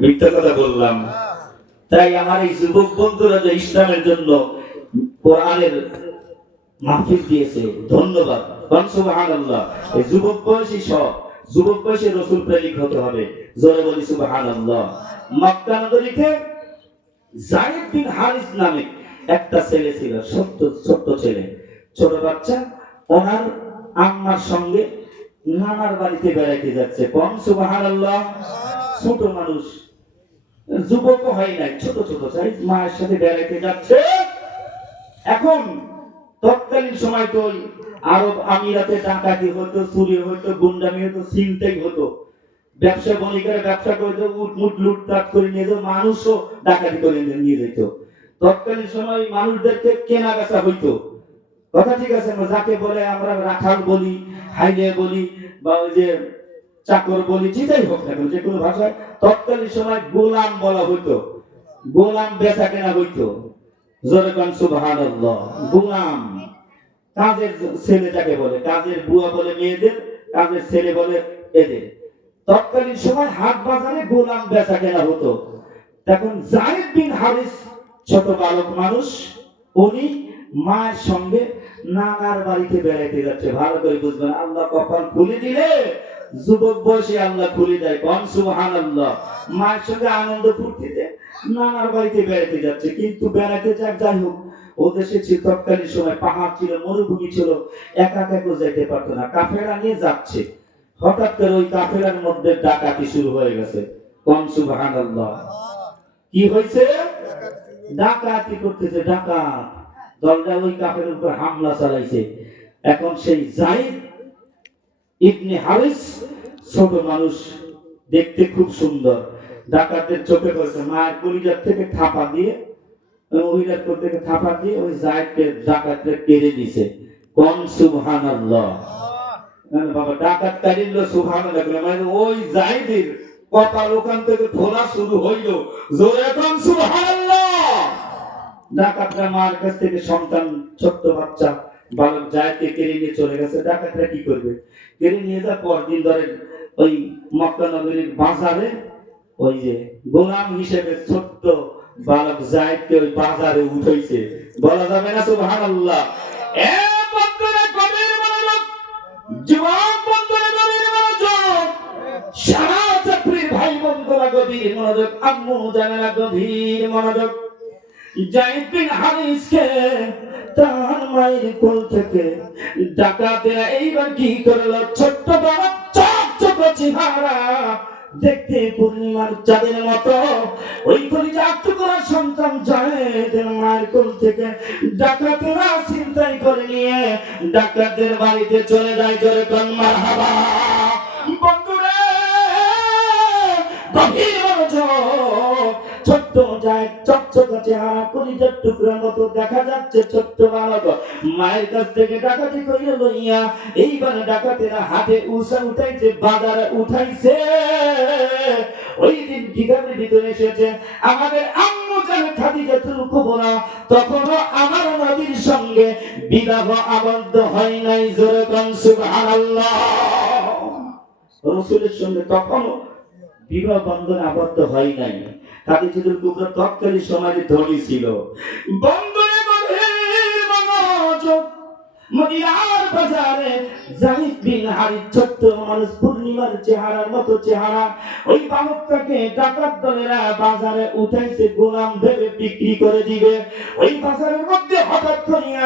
মিথ্যা কথা বললাম। তাই আমার এই যুবক বন্ধুরা যে ইসলামের জন্য কোরআনের মাহফিল দিয়েছে, ধন্যবাদ। সুবহানাল্লাহ। এই যুবক বয়সী সব যুবক বয়সে রাসূল প্রেমিক হতে হবে। জোরে বলি সুবহানাল্লাহ। মক্কা নগরীতে যায়েদ বিন হারিস নামে একটা ছেলে ছিল, ছোট্ট ছোট্ট ছেলে, ছোট বাচ্চা। ওনার আম্মার সঙ্গে নানার বাড়িতে বেড়াইতে যাচ্ছে। কোন সুবহানাল্লাহ। ছোট মানুষ, যুবক হয় নাই, ছোট ছোট সাইজ, মায়ের সাথে বেড়াইতে যাচ্ছে। এখন তৎকালীন সময় তো আরব আমিরাতে ডাকাতি হতো, চুরি হতো, গুন্ডামি হতো, ছিনতাই হতো। ব্যবসা বণিকেরা ব্যবসা করতো, উটমুট লুটপাট করে নিয়ে যেত, মানুষও ডাকাতি করে নিয়ে যেত। তৎকালীন সময় মানুষদেরকে কেনা বেচা হইতো। কথা ঠিক আছে? যাকে বলে আমরা রাখাল বলি, হাইলে বলি, বা ওই যে চাকর বলি, যেটাই হোক না কেন, যে কোনো ভাষায় তৎকালীন সময় গোলাম বলা হইতো। গোলাম বেচা কেনা হইতো। জোরে কোন সুবহানাল্লাহ। গোলাম, কাজের ছেলে যাকে বলে, কাজের বুয়া বলে মেয়েদের, কাজের ছেলে বলে এদের। তৎকালীন সময় হাট বাজারে গোলাম বেচা কেনা হতো। তখন যায়েদ বিন হারিস ছোট বালক মানুষ, উনি মায়ের সঙ্গে নানার বাড়িতে বেড়াইতে যাচ্ছে। ভালো করে বুঝবেন, আল্লাহ কপাল খুলে দিলে যুবক বয়সে আল্লাহ খুলে দেয়। কোন সুবহানাল্লাহ। মায়ের সঙ্গে আনন্দ ফুর্তিতে নানার বাড়িতে বেড়াইতে যাচ্ছে। কিন্তু বেড়াইতে যাই হোক, ও দেশে ছিল তৎকালীন সময় পাহাড় ছিল, মরুভূমি ছিল, একা একা যেতে পারতো না, কাফেলা নিয়ে যাচ্ছে। হঠাৎ করে ওই কাফেলার মধ্যে ডাকাতি শুরু হয়ে গেছে। কোন সুবহানাল্লাহ। কি হয়েছে? ডাকাতি করতেছে, ডাকাত দলটা ওই কাফেরের উপর হামলা চালাইছে। এখন সেই যায়েদ ইবনে হারিস, ছোট মানুষ, দেখতে খুব সুন্দর, ডাকাতদের চোখে পড়েছে। মায়ের কলিজার থেকে থাপা দিয়ে, মহিলার কোল থেকে থাপা দিয়ে ওই যায়েদকে ডাকাতরা কেড়ে দিছে। কোন সুবহানাল্লাহ। বাবা ডাকাত কারিল সুবহানাল্লাহ, মানে ওই যায়েদের কপাল ওখান থেকে খোলা শুরু হইল। জোরে কোন সুবহানাল্লাহ। ডাকাতরা মার কাছ থেকে সন্তান, ছোট্ট বাচ্চা বালক যায়েদকে কেড়ে নিয়ে চলে গেছে। ডাকাতরা কি করবে? কেড়ে নিয়ে যাওয়ার পর দিন ধরে ওই মক্কা নগরীর বাজারে ওই যে গোলাম হিসেবে ছোট্ট বালক যায়েদকে ওই বাজারে উঠাইছে। বলা যাবে না সুবহানাল্লাহ। এ বন্ধুরা গভীর মনোযোগ, যুবক বন্ধুরা গভীর মনোযোগ, সারা চাকরির ভাই বন্ধুরা গভীর মনোযোগ, আম্মু জানেনা গভীর মনোযোগ। যায়েদ বিন হারিসকে তার মায়ের কোল থেকে ডাকাতেরা এইবার কি করলো? ছোট্ট বড় চকচক চেহারা, দেখতে পূর্ণিমার চাঁদের মতো, ওই কলিজা টুকরা সন্তান যায়েদের মায়ের কোল থেকে ডাকাতেরা ছিনতাই করে নিয়ে ডাকাতদের বাড়িতে চলে যায়। জোরে কোন মারহাবা। বন্ধুরা গভীর মনোযোগ, ছোট্ট যায়েদ চকচক চেহারা, কলিজার টুকরার মতো দেখা যাচ্ছে, ছোট্ট বালক মায়ের কাছ থেকে ডাকাতি কইরা লইয়া এইবার ডাকাতেরা হাতে উঠাইছে, বাজারে উঠাইছে। ওই দিন কিতাবের ভিতরে এসেছে আমাদের আম্মু জান খাদিজাতুল কুবরা তখনও আমার নবীর সঙ্গে বিবাহ আবদ্ধ হয় নাই। জোরে কোন সুবহানাল্লাহ। রাসূলের সঙ্গে তখনও বিবাহ বন্ধনে আবদ্ধ হয় নাই। খাদিজাতুল কুবরা তৎকালীন সময়ে ধনী ছিল। বন্ধনে গভীর মনোযোগ, মদিনার বাজারে যায়েদ বিন হারিস ছোট্ট মানুষ, পূর্ণিমার চেহারার মতো চেহারা, ওই বালকটাকে ডাকাত দলেরা বাজারে উঠাইছে গোলাম ভেবে বিক্রি করে দিবে। ওই বাজারের মধ্যে হঠাৎ করিয়া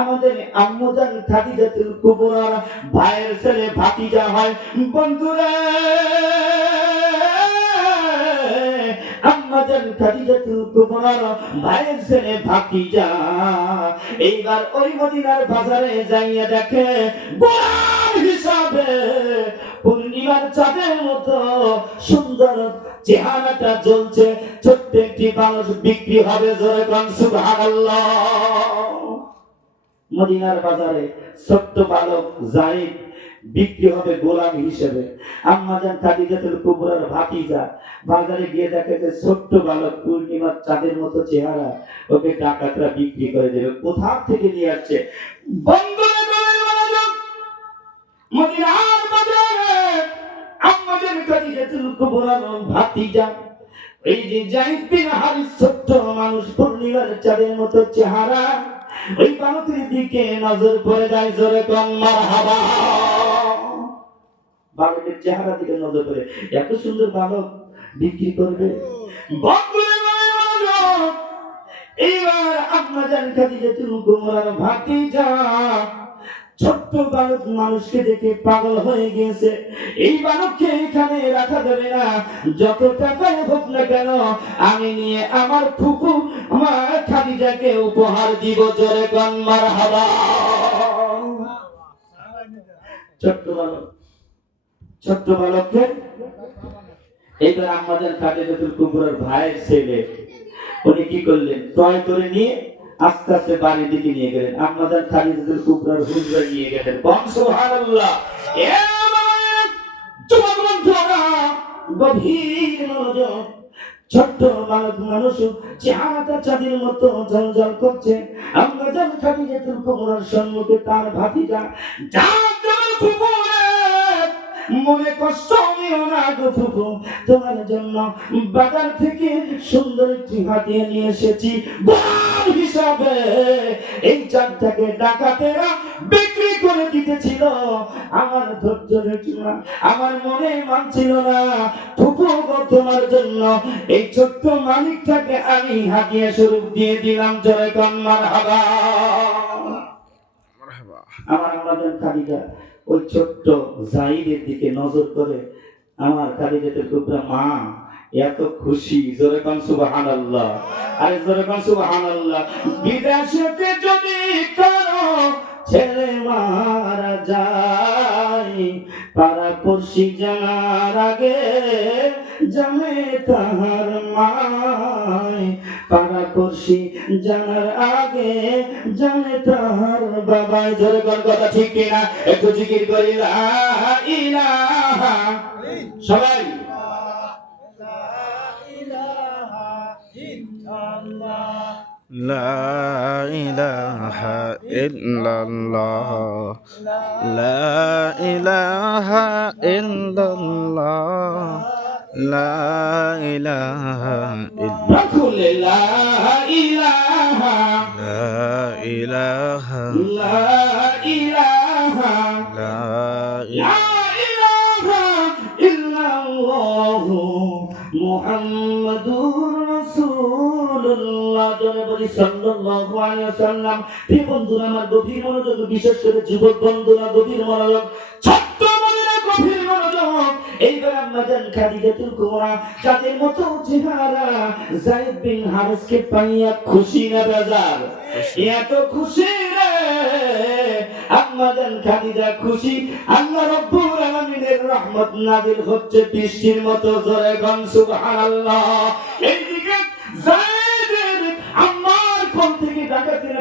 আমাদের আম্মু জান খাদিজাতুল কুবরার ভাইয়ের ছেলে ভাতিজা হয়। বন্ধুরা আম্মাজান খাদিজাতুল কুবরার ভাইয়ের ছেলে ভাতিজা এইবার ওই মদিনার বাজারে যাইয়া দেখে গোলাম হিসাবে পূর্ণিমার চাঁদের মতো সুন্দর চেহারাটা জ্বলছে, ছোট্ট একটি মানুষ বিক্রি হবে। জোরে কোন সুবহানাল্লাহ। মদিনার বাজারে ছোট্ট বালক যায়েদ বিক্রি হবে গোলাম হিসেবে। আম্মাজান খাদিজাতুল কুবরার ভাতিজা বাজারে গিয়ে দেখে যে ছোট্ট বালক, পূর্ণিমার চাঁদের মতো চেহারা, ওকে ডাকাতরা বিক্রি করে দেবে। কোথা থেকে নিয়ে আসছে? বন্ধুরা গভীর মনোযোগ, মদিনার বাজারে আম্মাজান খাদিজাতুল কুবরার ভাতিজা এই যে যায়েদ বিন হারিস ছোট্ট মানুষ, পূর্ণিমার চাঁদের মতো চেহারা, ওই বালকের দিকে নজর পড়ে যায়, জোরে কোন মারহাবা। বালকের চেহারা দিকে নজর পড়ে, এত সুন্দর বালক বিক্রি করবে। এইবার আম্মাজান খাদিজাতুল কুবরার ভাতিজা ছোট্ট বালক মানুষকে দেখে পাগল হয়ে গিয়েছে। এই বালককে এখানে রাখা যাবে না, যত টাকাই হোক না কেন আমি নিয়ে আমার ফুফু আমার খাদিজাকে উপহার দিব, জোরে কোন মারহাবা। ছোট্ট বালককে এইবার আম্মাজান খাদিজাতুল কুবরার ভাইয়ের ছেলে উনি কি করলেন, টয় করে নিয়ে আস্তে আস্তে বাড়ির দিকে নিয়ে গেলেন। আম্মাজান খাদিজাতুল কুবরার হুজরা নিয়ে গেলেন। সুবহানাল্লাহ। গভীর মনোযোগ। ছোট্ট বালক মানুষ, চেহারাটা চাঁদের মতো ঝলঝল করছে। আম্মাজান খাদিজাতুল কুবরার সম্মুখে তার ভাতিজা, মনে কষ্ট নিও না গো ফুফু, তোমার জন্য বাজার থেকে সুন্দর একটি হাতিয়ে নিয়ে এসেছি বোন হিসাবে। এই চাঁদটাকে ডাকাতেরা বিক্রি করে দিতেছিল, আমার ধৈর্য ধরছিল না, আমার মনে মানছিল না। ফুফু গো তোমার জন্য এই ছোট্ট মালিকটাকে আমি হাতিয়ে স্বরূপ দিয়ে দিলাম, জয় কোন মারহাবা। আমার আম্মাজান খাদিজা ওই ছোট্ট যায়েদের দিকে নজর করে, আমার খাদিজাতুল কুবরা মা এত খুশি, জোরে কোন সুবহানাল্লাহ। আরে জোরে কোন সুবহানাল্লাহ। বিদেশেতে যদি কারো ছেলে মারা যায়, পাড়া পড়শি জানার আগে জানে তাহার মায়, পাড়া পড়শি জানার আগে জানে তাহার বাবা। জোরে কোন কথা ঠিক কিনা, একটু জিকির করি লা ইলাহা, সবাই লা ইলাহা ইল্লাল্লাহ, লা ইলাহা ইল্লাল্লাহ, লা ইলাহা ইল্লাল্লাহ, লা ইলাহা, লা ইলাহা, লা ইলাহা, লা লা ইলাহা ইল্লাল্লাহ মুহাম্মাদুর রাসূলুল্লাহ। জনে বলি সাল্লাল্লাহু আলাইহি ওয়াসাল্লাম। প্রিয় বন্ধুরা আমার গভীর মনোযোগ, বিশেষ করে যুবক বন্ধুরা গভীর মনোযোগ, ছোট্ট বন্ধুরা গভীর মনোযোগ। এইবার আম্মাজান খাদিজাতুল কুবরা যাদের মতো চেহারা যায়েদ বিন হারিসকে পাইয়া খুশি না বেজার? এত খুশি রে আম্মাজান খাদিজা খুশি। আল্লাহ রাব্বুল আলামিনের রহমত নাযিল হচ্ছে বৃষ্টির মতো, জোরে কোন সুবহানাল্লাহ। এইদিকে যায়েদের আম্মার কোল থেকে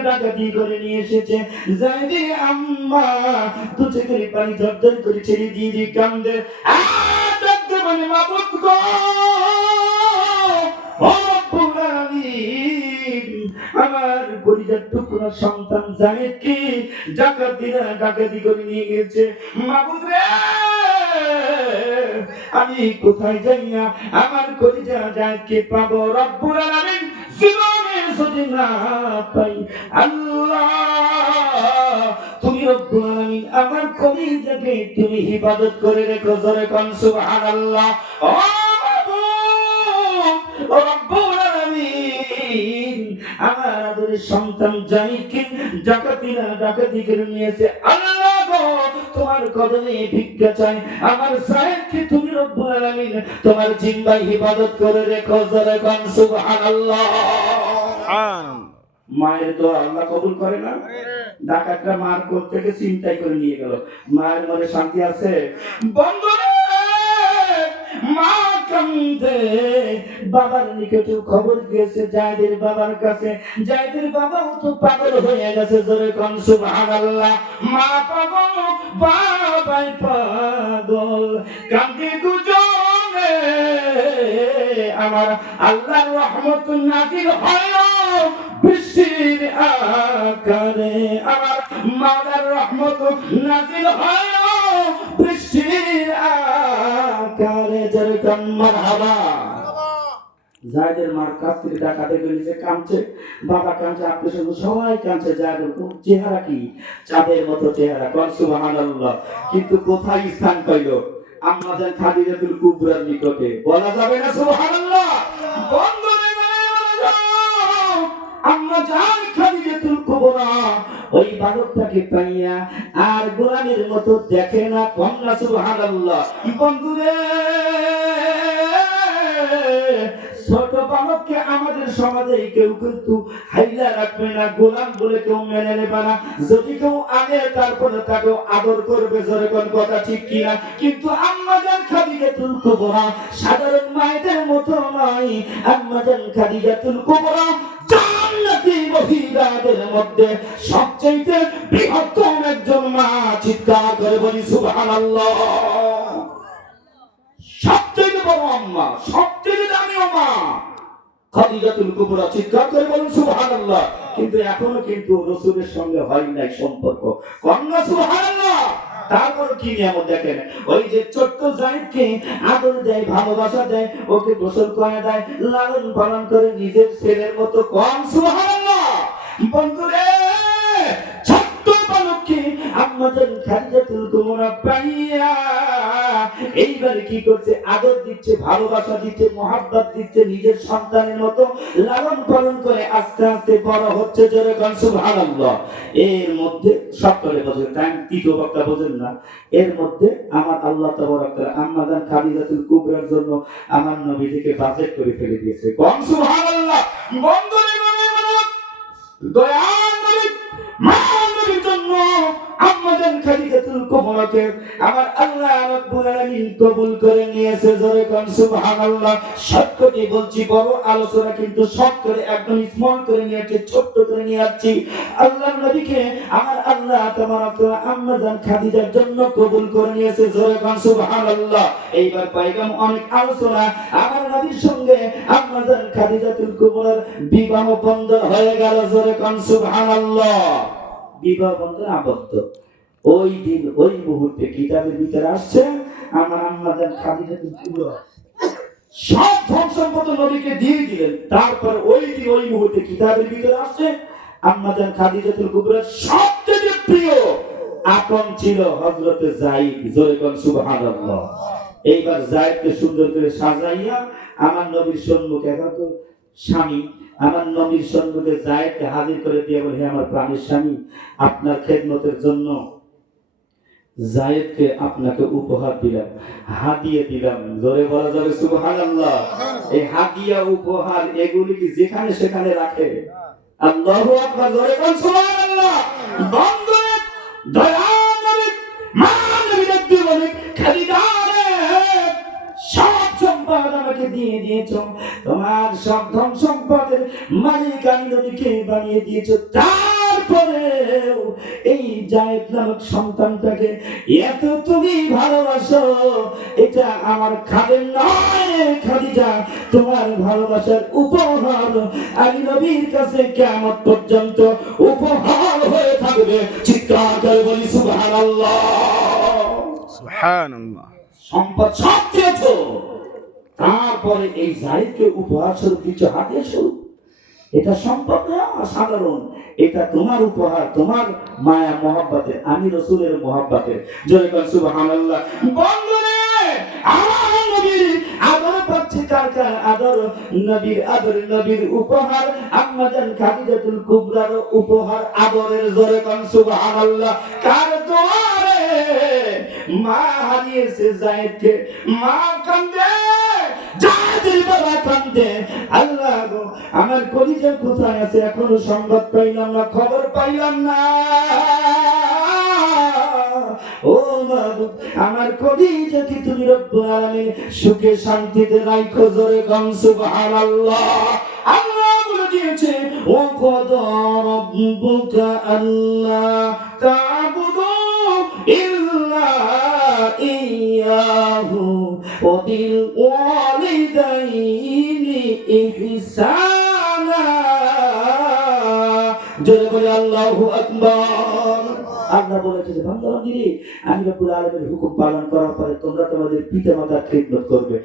ডাকাতি করে নিয়ে এসেছে। যায়েদের আম্মা দু চোখের পানি ঝরঝর করে ছেড়ে দিয়ে কান্দে, ডাকতে মানে মাবুদ গো, ও রব্বুল আলামিন, আমার কলিজার টুকরা সন্তান যায়েদকে ডাকাতি করে নিয়ে গেছে। মাবুদ রে, আমি কোথায় যাই না আমার কলিজা যায়েদকে পাবো? রব্বুল আলামিন জীবনে যদি না পাই, আল্লাহ তুমি রব্বুল আলামিন আমার কলিজাকে তুমি হিফাজত করে রেখো, জোরে কোন সুবহানাল্লাহ। ও ও রব্বুল আলামিন, আমার আদরের সন্তান যায়েদকে ডাকাতি করে নিয়েছে। আল্লাহ গো, তোমার কদমে ভিক্ষা চাই, আমার যায়েদকে তুমি রব্বুল আলামিন তোমার জিম্মায় হিফাজত করে রেখো, জোরে কোন সুবহানাল্লাহ। মায়ের দোয়া আল্লাহ কবুল করে না? ডাকাতরা মার কোল থেকে চিন্তাই করে নিয়ে গেল, মায়ের মনে শান্তি আছে? বন্ধুরা মা কান্দে, বাবার নিকটে খবর গিয়েছে যায়েদের বাবার কাছে। যায়েদের বাবাও তো পাগল হয়ে গেছে, জোরে কোন সুবহানাল্লাহ। মা পাগল, বাবাই পাগল, কান্দে দুজনে। আমার আল্লাহর রহমত নাযিল হলো বৃষ্টির আকারে, আমার মাওলার রহমত নাযিল হলো বৃষ্টির আকারে, যেরকম মারহাবা। জায়েদের মার কাছ থেকে টাকা দেখে নিচে কাঁদছে, বাবা কাঁদছে, আত্মীয় স্বজন সবাই কাঁদছে। জায়েদের চেহারা কি চাঁদের মতো চেহারা, কোন সুবহানাল্লাহ। কিন্তু কোথায় স্থান পাইল? আম্মা জান খাদিজাতুল কুবরার নিকটে। বলা যাবে না সুবহানাল্লাহ? বন্ধুরে আম্মা জান খাদিজাতুল কুবরা ওই বালকটাকে পাইয়া আর গোলামের মতো দেখে না, কন্যা সুবহানাল্লাহ। বন্ধুরে ছোট বালককে আমাদের সমাজে কেউ কিন্তু হাইলা রাখবে না, গোলাম বলে কেউ মেনে নেবে না। যদি কেউ আগে তারপরে তাকে আদর করবে, জোরে কোন কথা ঠিক কিনা? কিন্তু আম্মা জান খাদিজাতুল কুবরা সাধারণ মায়েদের মতো নয়। আম্মা জান খাদিজাতুল কুবরা জান্নাতি মহিলাদের মধ্যে সবচেয়ে বৃহত্তম একজন মা। চিৎকার করে বলি সুবহানাল্লাহ। সবচেয়ে বড় আম্মা, সবচেয়ে দামি মা খাদিজাতুল কুবরা। চিৎকার করে বলুন সুবহানাল্লাহ। কিন্তু এখনো কিন্তু রাসূলের সঙ্গে হয় নাই সম্পর্ক, কন্যা সুবহানাল্লাহ। তারপর কি নিয়ামত দেখেন, ওই যে ছোট্ট জায়েদকে আদর দেয়, ভালোবাসা দেয়, ওকে গোসল করে দেয়, লালন পালন করে নিজের ছেলের মতো, কোন সুবহানাল্লাহ। বন্ধুরে ছোট্ট বালককে আম্মা জান খাদিজাতুল কুবরা পাইয়া এইবার কি করছে? আদর দিচ্ছে, ভালোবাসা দিচ্ছে, মহাব্বত দিচ্ছে, নিজের সন্তানের মতো লালন পালন করে আস্তে আস্তে বড় হচ্ছে। জোরে কোন সুবহানাল্লাহ। এর মধ্যে সকলে বোঝেন, তাই তৃতীয় বক্তা বোঝেন না। এর মধ্যে আমার আল্লাহ তাবারক তাআলা আম্মা জান খাদিজাতুল কুবরার জন্য আমার নবীজিকে বাজেট করে ফেলে দিয়েছে, কোন সুবহানাল্লাহ। বন্ধুরে দয়াল নবী মানবীর জন্য আম্মা জান খাদিজাতুল কুবরাকে আমার আল্লাহ রাব্বুল আলামিন কবুল করে নিয়েছে। জোরে কোন সুবহানাল্লাহ। সত্যি বলছি, বড় আলোচনা কিন্তু শর্ট করে একদম স্মল করে নিয়েছে, ছোট্ট করে নিয়ে আসছি। আল্লাহর নবীকে আমার আল্লাহ তাবারক ওয়া তাআলা আম্মা জান খাদিজার জন্য কবুল করে নিয়েছে। জোরে কোন সুবহানাল্লাহ। এইবার পাইলাম অনেক আলোচনা, আমার নবীর সঙ্গে আম্মা জান খাদিজাতুল কুবরার বিবাহ বন্ধন হয়ে গেল। জোরে কোন সুবহানাল্লাহ। বিবাহ বন্ধন আবদ্ধ। ওই দিন ওই মুহূর্তে কিতাবের ভিতরে আসছে আমার আম্মা জান খাদিজাতুল কুবরা সব ধন সম্পদ নবীকে দিয়ে দিলেন। তারপর ওই দিন ওই মুহূর্তে কিতাবের ভিতরে আসছে আম্মা জান খাদিজাতুল কুবরার সবচেয়ে প্রিয় আপন ছিল হযরতে যায়েদ। জোরে কোন সুবহানাল্লাহ। এইবার যায়েদকে সুন্দর করে সাজাইয়া আমার নবীর সম্মুখে, এখন তো স্বামী, আমার নবীর সম্মুখে যায়েদকে হাজির করে দিয়ে বলে, হে আমার প্রাণের স্বামী, আপনার খেদমতের জন্য যায়েদকে আপনাকে উপহার দিলাম, হাদিয়া দিলাম। জোরে বলা যাবে সুবহানাল্লাহ। এই হাদিয়া উপহার এগুলি কি যেখানে সেখানে রাখে? আল্লাহু আকবার। জোরে বল সুবহানাল্লাহ। বন্ধুরে দয়াল নবী মানবী নবী বলে, খাদিজা রে সব সম্পদ আমাকে দিয়ে দিয়েছো, তোমার সব ধন সম্পদের মালিক আমি নবীকে বানিয়ে দিয়েছো। তারপরেও এই যায়েদ নামক সন্তানটাকে এত তুমি ভালোবাসো, এটা আমার খাদেম নয় খাদিজা, তোমার ভালোবাসার উপহার আমি নবীর কাছে কিয়ামত পর্যন্ত উপহার হয়ে থাকবে। চিৎকার করে বলি সুবহানাল্লাহ। সুবহানাল্লাহ। সম্পদ সব দিয়েছো, তারপরে এই যায়েদকে উপহার স্বরূপ দিচ্ছ, হাদিয়া স্বরূপ। এটা সম্পদ না সাধারণ, এটা তোমার উপহার, তোমার মায়া মহব্বতের, আমি রাসূলের মহব্বতের। জোরে কোন সুবহানাল্লাহ। বন্ধুরে আমার নবীর আদর পাচ্ছে, কার কার আদর? নবীর আদর, নবীর উপহার আম্মা জান খাদিজাতুল কুবরার উপহার আদরের। জোরে কোন সুবহানাল্লাহ। কার দোয়ারে মা হারিয়েছে যায়েদকে, মা কান্দে, যায়েদের বাবা কান্দে, আল্লাহ গো আমার কলিজা কোথায় আছে এখনো সংবাদ পাইলাম না, খবর পাইলাম না। ও মাবুদ, আমার কলিজা কি তুমি রব্বুল আলামিন সুখে শান্তিতে রাখো। জোরে কোন সুবহানাল্লাহ। আল্লাহ বলে দিয়েছে, ও কদা রাব্বুকা আল্লা তা'বুদু ইল্লা ইয়াহু ওয়া বিল ওয়ালিদাইনি ইহসানা। জোরে বলে আল্লাহু আকবার। আল্লাহ বলেছে যে বান্দাবান্দিরে আমি রব্বুল আলামিনের হুকুম পালন করার পরে তোমরা তোমাদের পিতামাতার খিদমত করবে।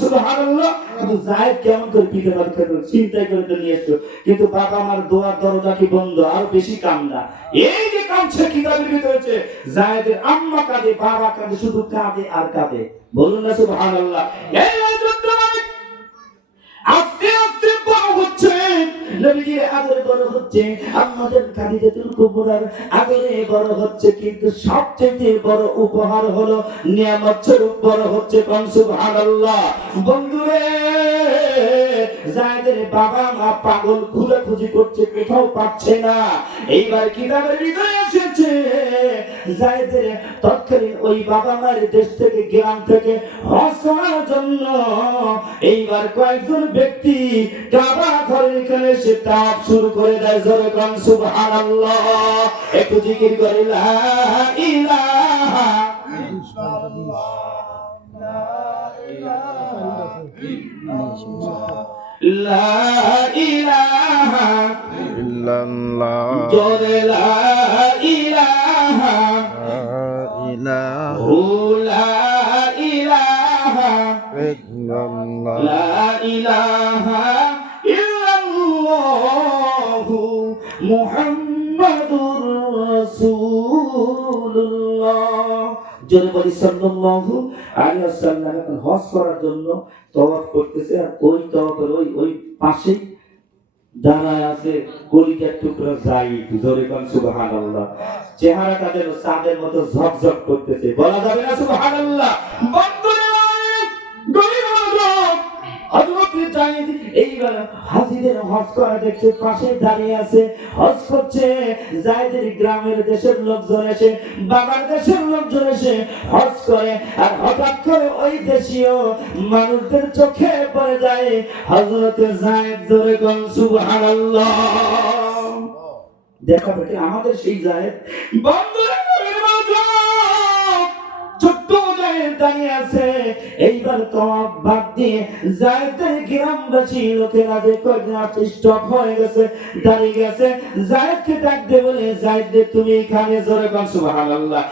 সুবহানাল্লাহ। কিন্তু যায়েদ কেমন করে পিতামাতার খিদমত চিন্তাই করে তো নিয়ে এসছো, কিন্তু বাবা আমার দোয়ার দরজা কি বন্ধ, আরো বেশি কান্দা। এই যে কাঁদছে কিতাবের ভিতরে আছে যায়েদের আম্মা কাঁদে, বাবা কাঁদে, শুধু কাঁদে আর কাঁদে। বলুন না সুবহানাল্লাহ। এই আস্তে আস্তে বড় হচ্ছে, নবীজির আদরে বড় হচ্ছে, আমাদের খাদিজাতুল কুবরার আদরে বড় হচ্ছে, কিন্তু সবচেয়ে বড় উপহার হলো নিয়ামত স্বরূপ বড় হচ্ছে। কোন সুবহানাল্লাহ। বন্ধুরে যায়েদের বাবা মা পাগল খোঁজাখুঁজি করছে, কোথাও পাচ্ছে না। এইবার কিতাবের ভিতরে এসেছে যায়েদের তৎকালীন ওই বাবা মায়ের দেশ থেকে, গ্রাম থেকে হজ করার জন্য এইবার কয়েকজন ব্যক্তি কাবা ঘরের এখানে এসে তাওয়াফ শুরু করে দেয়। জোরে কোন সুবহানাল্লাহ। একটু জিকির করে লা ইলাহা ইল্লাল্লাহ, লা ইলাহা লা ইলাহা ইল্লাল্লাহ জোরে লা ইলাহা ইলাহা লা ইলাহা ইল্লাল্লাহ লা ইলাহা ইল্লাল্লাহু মুহাম্মাদুর রাসূলুল্লাহ। জোরে বলি সাল্লাল্লাহু আলাইহি ওয়াসাল্লাম। এখন হজ করার জন্য তওয়াফ করতেছে, আর ওই তওয়াফের ওই পাশে দাঁড়ায় আছে কলিজার টুকরা যায়েদ। জোরে কোন সুবহানাল্লাহ। চেহারাটা যেন চাঁদের মতো ঝকঝক করতেছে, বলা যাবে না সুবহানাল্লাহ। বন্ধুরা গরিব লোক হযরত যায়েদ এইবার হাজীদের হজ করা দেখছে, পাশে দাঁড়িয়ে আছে, হজ করছে। যায়েদের গ্রামের দেশের লোকজন এসে, বাবার দেশের লোকজন এসে হজ করে, আর হঠাৎ করে ওই দেশীয় মানুষদের চোখে পড়ে যায় হযরত যায়েদ। জোরে কোন সুবহানাল্লাহ। দেখা দেখে আমাদের সেই যায়েদ। বন্ধুরা ছোট্ট যায়েদ দাঁড়িয়ে আছে। এইবার তওয়াফ বাদ দিয়ে যায়েদের গ্রামবাসী লোকেরা দেখো স্টপ হয়ে গেছে, দাঁড়িয়ে গেছে। যায়েদকে ডাকতে বলে, যায়েদ তুমি এখানে। জোরে কোন সুবহানাল্লাহ।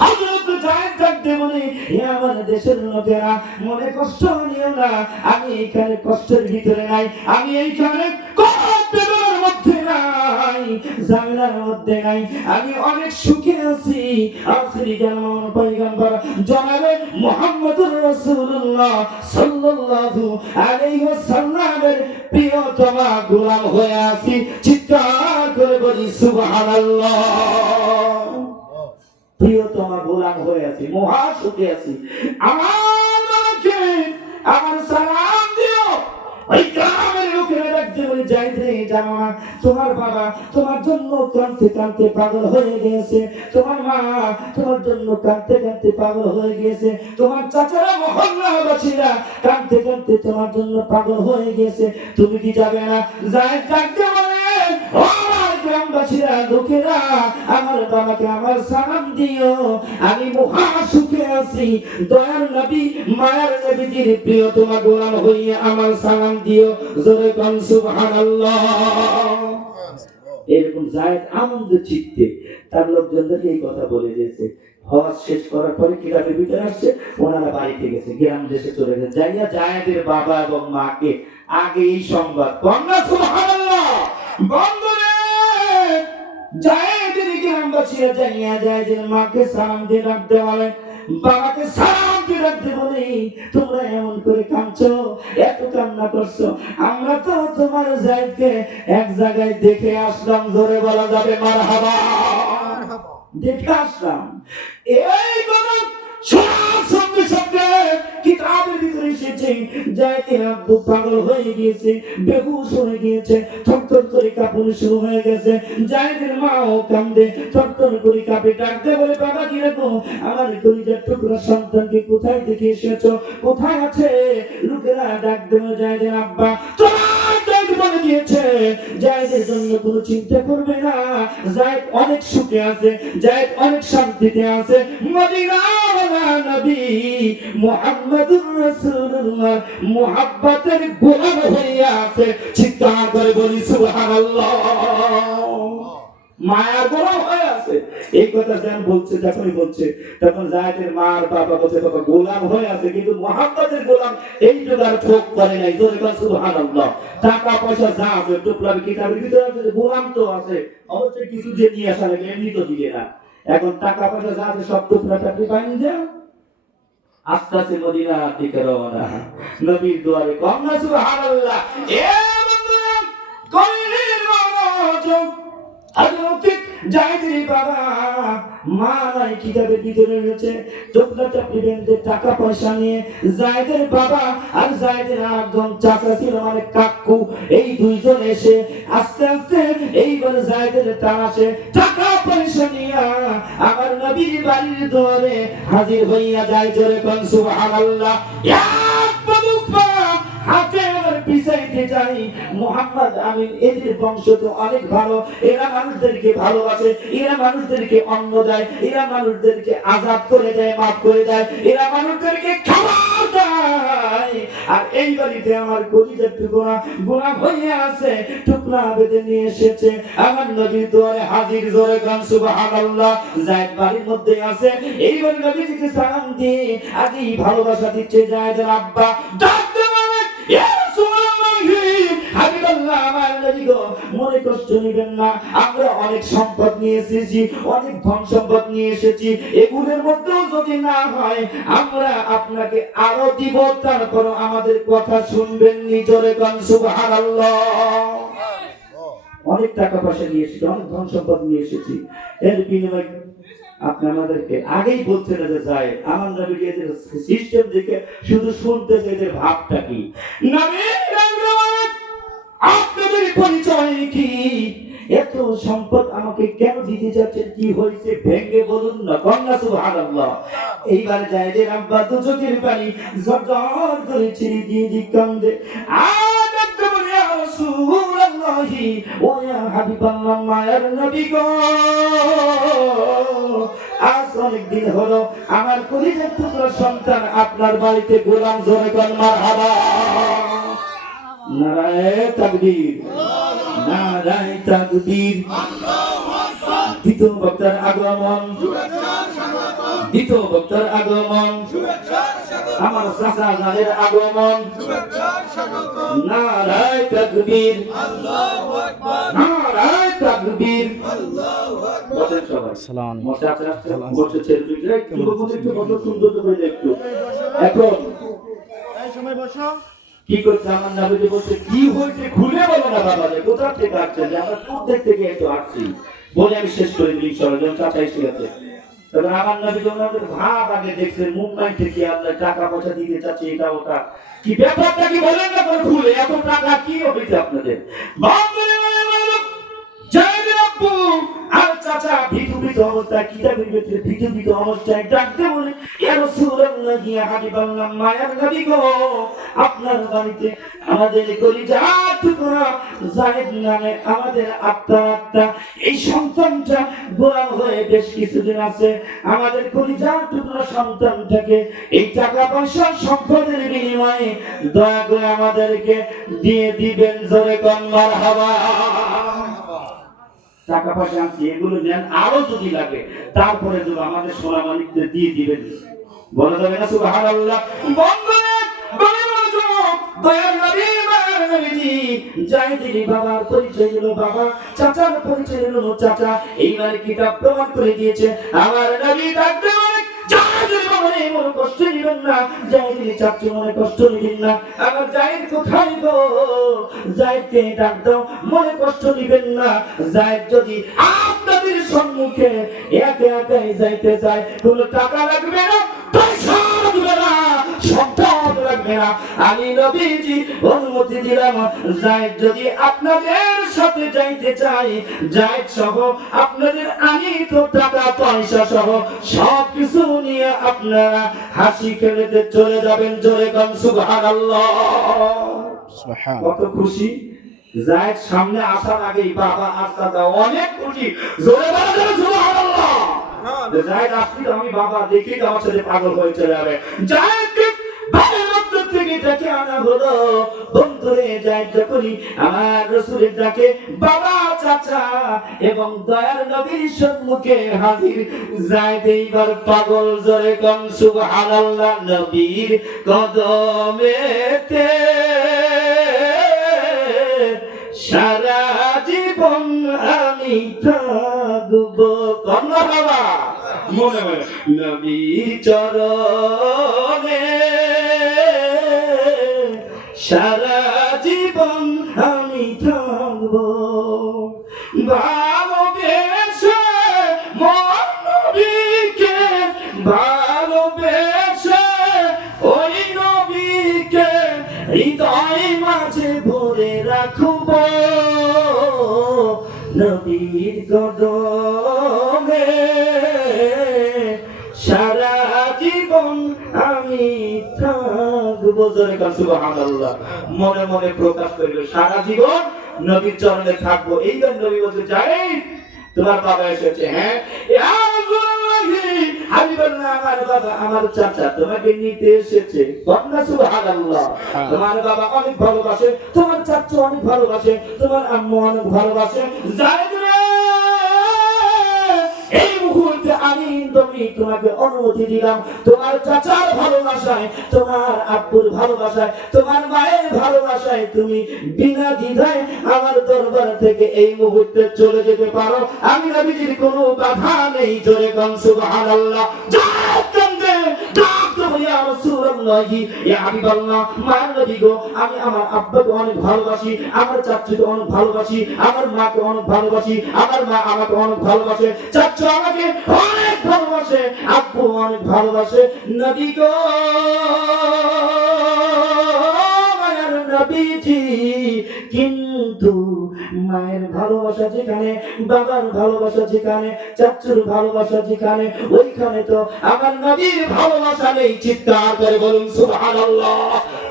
হযরত যায়েদ ডাকতে বলে, হে আমার দেশের লোকেরা, মনে কষ্ট নিও না, আমি এখানে কষ্টের ভিতরে নাই, আমি এইখানে কষ্টের মধ্যে নাই, ঝামেলার মধ্যে নাই, আমি অনেক সুখে আছি। আখিরি জামান পয়গম্বর জনাবে মুহাম্মদুর রাসূলুল্লাহ সাল্লাল্লাহু আলাইহি ওয়াসাল্লামের প্রিয়তমা গোলাম হয়ে আছি। চিৎকার করে বলি সুবহানাল্লাহ। প্রিয়তমা গোলাম হয়ে আছি, মহা সুখে আছি। আমাকে আমার সালাম দিও। ওই গ্রামের লোকেরা ডাকতে বলে, যায়েদ রে, জানো না তোমার বাবা তোমার জন্য কাঁদতে কাঁদতে পাগল হয়ে গিয়েছে, তোমার মা তোমার জন্য কাঁদতে কাঁদতে পাগল হয়ে গিয়েছে, তোমার চাচারা মহল্লাবাসীরা কাঁদতে কাঁদতে তোমার জন্য পাগল হয়ে গিয়েছে, তুমি কি যাবে না? যায়েদ ডাকতে বলে, ও গ্রামবাসীরা, লোকেরা, আমার বাবাকে আমার সালাম দিও, আমি মহা সুখে আছি। দয়ার নবী মায়ার নবীজির প্রিয়তমা গোলাম হইয়া আমার সালাম দিও। জোরে কোন সুবহানাল্লাহ। এরকম যায়েদ আনন্দ চিত্তে তার লোকজনদেরকে এই কথা বলে দিয়েছে। হজ শেষ করার পরে কিতাবের ভিতরে আসছে, ওনারা বাড়িতে গেছে, গ্রাম দেশে চলে গেছে। যাইয়া যায়েদের বাবা এবং মাকে আগে এই সংবাদ। কন্যা সুবহানাল্লাহ। বন্ধুরে যায়েদের গ্রামবাসীরা যাইয়া যায়েদের মাকে সালাম দিয়ে রাখতে বলে, বাবাকে সালাম দিয়ে রাখতে বলে, তোমরা এমন করে কাঁদছো, এত কান্না করছো, আমরা তো তোমার যায়েদকে এক জায়গায় দেখে আসলাম। জোরে বলা যাবে মারহাবা। দেখে আসলাম। এই কথা শোনার সঙ্গে সঙ্গে কিতাবের ভিতরে এসেছে যায়েদের আব্বু পাগল হয়ে গিয়েছে, বেহুশ হয়ে গিয়েছে, থরথর করে কাঁপুনি শুরু হয়ে গেছে। যায়েদের মাও কাঁদে, থরথর করে কাঁপে। ডাকতে বলে, বাবা কি রাখো, আমার কলিজার টুকরা সন্তানকে কোথায় দেখে এসেছো, কোথায় আছে? লোকেরা ডাক দেবে, যায়েদের আব্বা তোমার ডাক বলে দিয়েছে, যায়েদের জন্য কোনো চিন্তা করবে না, যায়েদ অনেক সুখে আছে, যায়েদ অনেক শান্তিতে আছে। মদিনার নবী মুহাম্মদুর রাসূলুল্লাহ মুহাব্বতের গোলাম হইয়া আছে। চিৎকার করে বলি সুবহানাল্লাহ। মায়া গোলাম হয়ে আছে। এই কথা যেন বলছে, যখনই বলছে তখন জায়েদের মার বাবা বলছে বাবা গোলাম হয়ে আছে, কিন্তু মুহাম্মাদের গোলাম এই জোগাড় ঠোক করে নাই। জোরে বল সুবহানাল্লাহ। টাকা পয়সা যা আছে টুকলার কিতাবের ভিতরে আছে, গোলাম তো আছে, অবশ্যই কিছু যে নিয়ে আসা লাগে, এমনি তো দিবে না। এখন টাকা পয়সা যা আছে সব টুকরা টাকরি বাইন দেয়া আস্তে আস্তে মদিনার দিকে রওনা। নবীর দুয়ারে কন্যা সুবহানাল্লাহ। এ বন্ধুরা কইলেন মনোযোগ, আলোকিক জায়েদের বাবা মা নাই কিতাবের ভিতরে রয়েছে টুকরা টাকরি বেঁধে টাকা পয়সা নিয়ে জায়েদের বাবা আর জায়েদের একজন চাচা ছিল মানে কাকু, এই দুইজন এসে আস্তে আস্তে এইবার জায়েদের তারাশে টাকা পয়সা নিয়ে আমার নবীর বাড়ির দুয়ারে হাজির হইয়া যায়। জোরে কোন সুবহানাল্লাহ। এক পদক পা হাতে আমার পিছাইতে যাই। মুহাম্মদ আমিন এদের বংশ তো অনেক ভালো, এরা মানুষদেরকে ভালোবাসে, এরা মানুষদেরকে অন্ন দেয়, এরা মানুষদেরকে আজাদ করে দেয়, মাফ করে দেয়, এরা মানুষদেরকে খাবার দেয়। আর এই বাড়িতে আমার কলিজার টুকরা গোলাম হইয়া আছে, টুকরা বেঁধে নিয়ে এসেছে আমার নবীর দুয়ারে হাজির। জোরে গান সুবহানাল্লাহ। যায়েদ বাড়ির মধ্যে আছে, এইবার নবীজিকে সালাম দিয়ে আগেই ভালোবাসা দিচ্ছে জায়েদের আব্বা। মনে কষ্ট নেবেন না, আমরা অনেক সম্পদ নিয়ে এসেছি, অনেক ধন সম্পদ নিয়ে এসেছি, এগুলোর মধ্যেও যদি না হয় আমরা আপনাকে আরো দিব, তারপর আমাদের কথা শুনবেন। নিজরে গান সুবহানাল্লাহ। অনেক টাকা পয়সা নিয়ে এসেছি, অনেক ধন সম্পদ নিয়ে এসেছি, এর বিনিময়ে আপনি আমাদেরকে আগেই বলছেন যে যায় আমার নবী এদের সিস্টেম দেখে শুধু শুনতেছে, এদের ভাবটা কি। নবী আপনাদের পরিচয় কি? এত সম্পদ আমাকে কেন দিতে যাচ্ছেন? কি হয়েছে ভেঙে বলুন না। কন্যা সুবহানাল্লাহ। এইবার জায়েদের আব্বা দু চোখের পানি ঝরঝর করে ছেড়ে দিয়ে দি কান্দে। আর একটু বলে ইয়া রাসূলুল্লাহি ওয়া ইয়া হাবিবাল্লাহ, মায়ের নবী গো, আজ অনেক দিন হলো আমার কলিজার টুকরা সন্তান আপনার বাড়িতে গোলাম। জোরে বল মারহাবা। নারায়ে তাকবীর, নারায়ে তাকবীর। দ্বিতীয় বক্তার আগমন, দ্বিতীয় বক্তার আগমন, আমার চাচা জানের আগমন। নারায়ে তাকবীর, নারায়ে তাকবীর। বসেন সবাই। বসে ছেড়ে দিন একটু, একটু সুন্দর করে একটু। এখন এই সময় বসো। কি করছে আমার নবীজি বলছে কি হয়েছে খুলে বলো না বাবা, যে কোথা থেকে আসছে, যে আমরা কোথা থেকে এত আসছি বলে আমি শেষ করে দিই। সরজন চাচা এসে গেছে। তবে আমার নবীজি ওনাদের ভাব আগে দেখছেন, মুম্বাই থেকে আল্লাহ টাকা পয়সা দিতে চাচ্ছে, এটা ওটা কি ব্যাপারটা কি বলেন না করে খুলে, এত টাকা কি হয়েছে আপনাদের? আর চাচা ভিতু ভিতু অবস্থায় কিতাবের ভিতরে ভিতু ভিতু অবস্থায় ডাকতে বলে ইয়া রাসূলুল্লাহ ইয়া হাবিবাল্লাহ, মায়ার নবী গো, আপনার বাড়িতে আমাদের কলিজার টুকরা জায়েদ নামে আমাদের আত্মা এই সন্তানটা গোলাম হয়ে বেশ কিছুদিন আছে। আমাদের কলিজার টুকরা সন্তানটাকে এই টাকা পয়সা সম্পদের বিনিময়ে দয়া করে আমাদেরকে দিয়ে দিবেন। জোরে কোন মারহাবা। টাকা পয়সা আনছি, এগুলো নেন, আরো যদি লাগে তারপরে যদি আমাদের সোনা মালিকদের দিয়ে দিবেন। বলা যাবে না সুবহানাল্লাহ। জায়েদের বাবার পরিচয় হলো বাবা, চাচার পরিচয় হলো চাচা। এইবারে কিতাব প্রমাণ করে দিয়েছে আমার নবী ডাকতে বলে জায়েদের বাবা রে মনে কষ্ট নিবেন না, জায়েদের চাচা মনে কষ্ট নিবেন না। আমার জায়েদ কোথায় গো? জায়েদকে ডাক দাও, মনে কষ্ট নিবেন না। জায়েদ যদি আপনাদের সম্মুখে একা একাই যাইতে চায়, কোনো টাকা লাগবে না, পয়সা লাগবে না, সম্পদ লাগবে না, আমি নবীজি অনুমতি দিলাম। জায়েদ যদি আপনাদের সাথে যাইতে চাই, জায়েদ সহ আপনাদের আমি তো টাকা পয়সা সহ সব কিছু নিয়ে আপনারা হাসি খেলেতে চলে যাবেন। জোরে গান সুবহানাল্লাহ। কত খুশি! জায়েদ সামনে আসার আগেই বাবা আর চাচা অনেক খুশি। জোরে বলেন সুবহানাল্লাহ। জায়েদ আসলে আমি বাবা দেখি তো আমার সাথে পাগল হয়ে চলে যাবে। জায়েদ বাড়ির মধ্যে থেকে পৃথিবী থেকে আনা হলো। বন্ধুরে যাই যখনই আমার রাসূলের ডাকে বাবা চাচা এবং দয়ার নবীর সম্মুখে হাজির, যাইদ এইবার পাগল জোরে কোন সুবহানাল্লাহ। নবীর কদমেতে সারা জীবন আমি থাকবো। কন্যা বাবা মনে মনে নবীর চরণে সারা জীবন আমি থাকবো। ভালোবেসে মন নবীকে, ভালোবেসে ওই নবীকে হৃদয় মাঝে ভরে রাখবো। নবীর কদমে সারা জীবন আমি থাকবো। জোরে কান সুবহানাল্লাহ। মনে মনে প্রকাশ করিল সারা জীবন নবীর চরণে থাকবো। এইবার নবী বলতে যাই তোমার বাবা এসেছে। হ্যাঁ হাবিবাল্লাহ, আমার বাবা আমার চাচা তোমাকে নিতে এসেছে। কন্যা সুবহানাল্লাহ। তোমার বাবা অনেক ভালোবাসে, তোমার চাচা অনেক ভালোবাসে, তোমার আম্মু অনেক ভালোবাসে। যাইদ রে, এই মুহূর্তে আমি তোমাকে অনুমতি দিলাম তোমার চাচার ভালোবাসায়, তোমার আব্বুর ভালোবাসায়, তোমার মায়ের ভালোবাসায় তুমি বিনা দ্বিধায় আমার দরবার থেকে এই মুহূর্তে চলে যেতে পারো। আমি নবীজির কোনো বাধা নেই। জোরে কোন সুবহানাল্লাহ। যাও কান্দে ডাক দেবো ইয়া রাসূলুল্লাহ, ইয়া হাবিবাল্লাহ। মায়ের নবী গো, আমি আমার আব্বাকে অনেক ভালোবাসি, আমার চাচুকে অনেক ভালোবাসি, আমার মাকে অনেক ভালোবাসি, আমার মা আমাকে অনেক ভালোবাসে, চাচু আমাকে অনেক ভালোবাসে, আব্বু অনেক ভালোবাসে। নবী গো, মায়ের নবীজি, কিন্তু মায়ের ভালোবাসা যেখানে, বাবার ভালোবাসা যেখানে, চাচুর ভালোবাসা যেখানে, ওইখানে তো আমার নবীর ভালোবাসা নেই। চিৎকার করে বলুন সুবহানাল্লাহ।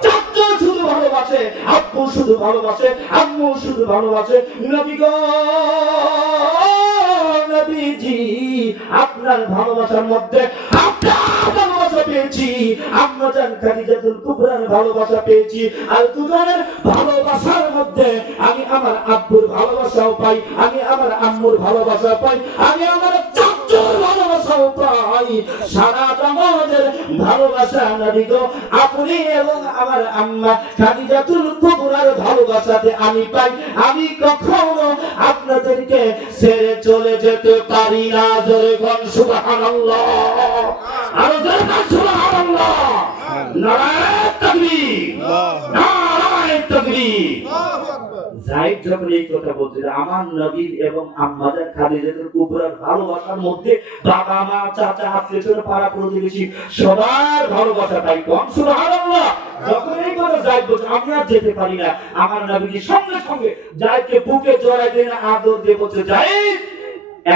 চাচু শুধু ভালোবাসে, আব্বু শুধু ভালোবাসে, আম্মু শুধু ভালোবাসে। নবী গো, নবীজি, আপনার ভালোবাসার মধ্যে আপনার ভালোবাসা পেয়েছি, আম্মা জান খাদিজাতুল কুবরার ভালোবাসা পেয়েছি, আর দুজনের ভালোবাসার মধ্যে আমি আমার আব্বুর ভালোবাসাও পাই, আমি আমার আম্মুর ভালোবাসা পাই, আমি আমার চাচুর ভালোবাসাও পাই। সারা জগতের ভালোবাসা নবী গো আপনি এবং আমার আম্মা খাদিজাতুল কুবরার ভালোবাসাতে আমি পাই। আমি কখনো আপনাদেরকে ছেড়ে চলে যেতে পারি না। জোরে বল সুবহানাল্লাহ। আর জোরে বল সুবহানাল্লাহ। নারায়ে তাকবীর, নারায়ে তাকবীর। যায়েদ যখন এই কথা বলছে, আমার নবীর এবং আম্মাজান খাদিজাতুল কুবরার ভালোবাসার মধ্যে বাবা মা চাচা আত্মীয়স্বজন পাড়া প্রতিবেশী সবার ভালোবাসা পাই। কোন সুবহানাল্লাহ। যখন এই কথা যায়েদ বলছে আমি আর যেতে পারি না, আমার নবীজি সঙ্গে সঙ্গে যায়েদকে বুকে জড়ায় দিয়ে আদর দিয়ে বলছে, যায়েদ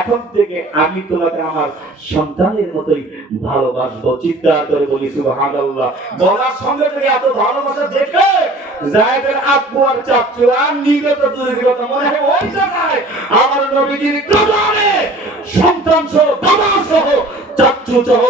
এখন থেকে আমি তোমাকে আমার সন্তানের মতোই ভালোবাসবো। চিৎকার করে বলি সুবহানাল্লাহ। বলার সঙ্গে থেকে এত ভালোবাসা দেখে যায়েদের আব্বু আর চাচু আর নিগত দুর্গত মনে হয় ওই জায়গায় আমার নবীজির কদমে সন্তান সহ বাবা সহ চাচু সহ